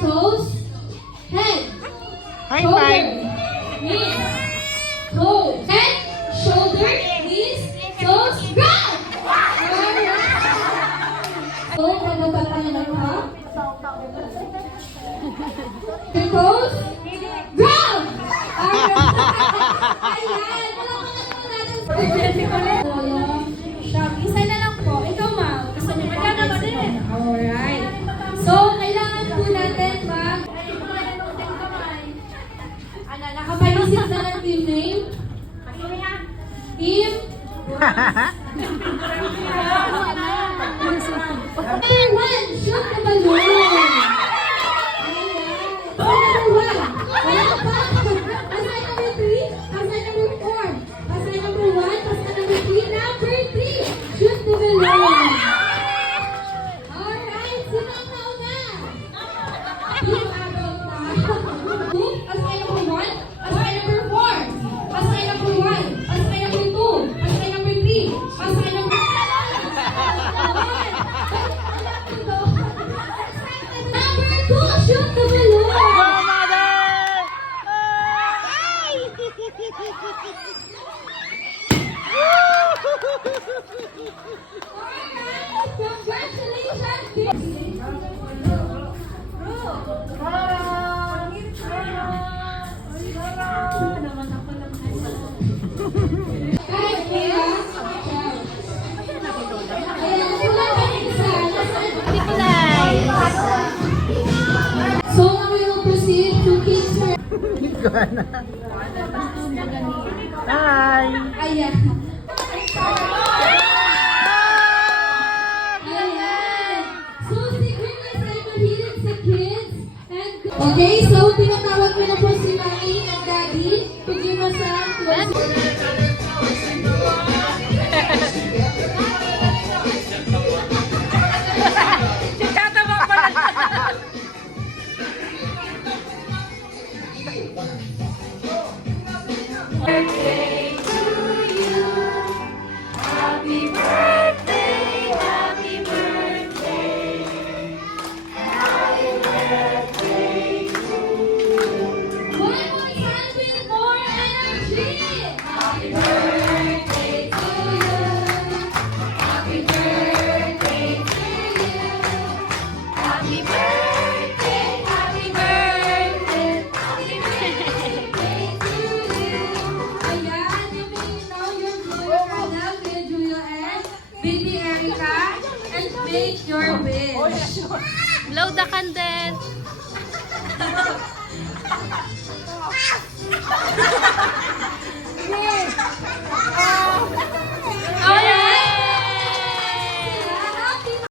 Toes. Head. High Shoulder. five. Knees. Toes. Head. Shoulder. Knees. Toes. Grab! Alright. So, nagabal tayo ng top. The toes. Grab! Alright. Ayan. Wala ka na naman natin. Isa na lang po. Ikaw, ma'am. Gusto mo ba din? Alright. So, kailangan po natin mag... Nakapag-isip na ng team name. Team. Number 1, shoot the balloon. Number 1. Wala pa. Pasay number 3. Pasay number 4. Pasay number 1. Pasay number 3. Number 3. Shoot the balloon. Alright. Sino ang nauna? Team Adult na. Pasay number 1. Pasay number 4. Pasay number 1. Pasay number 2. Pasay number 3. Pasay number... Number 2, shoot the balloon! Go, mother! So now we will proceed to kids. Hi! Ayan. Ayan. So secretly mahilig sa kids. Okay, so pinatawag ko na po si Mami and Daddy to give us a Birthday to you. Happy birthday, happy birthday. Happy birthday to you. one more time with more energy. Happy birthday to you. Happy birthday to you. Happy birthday, happy birthday, happy birthday to you. Ayan, you may know your Julia Carla, Kuya Julio and Baby Erica, and make your wish. Blow the candle.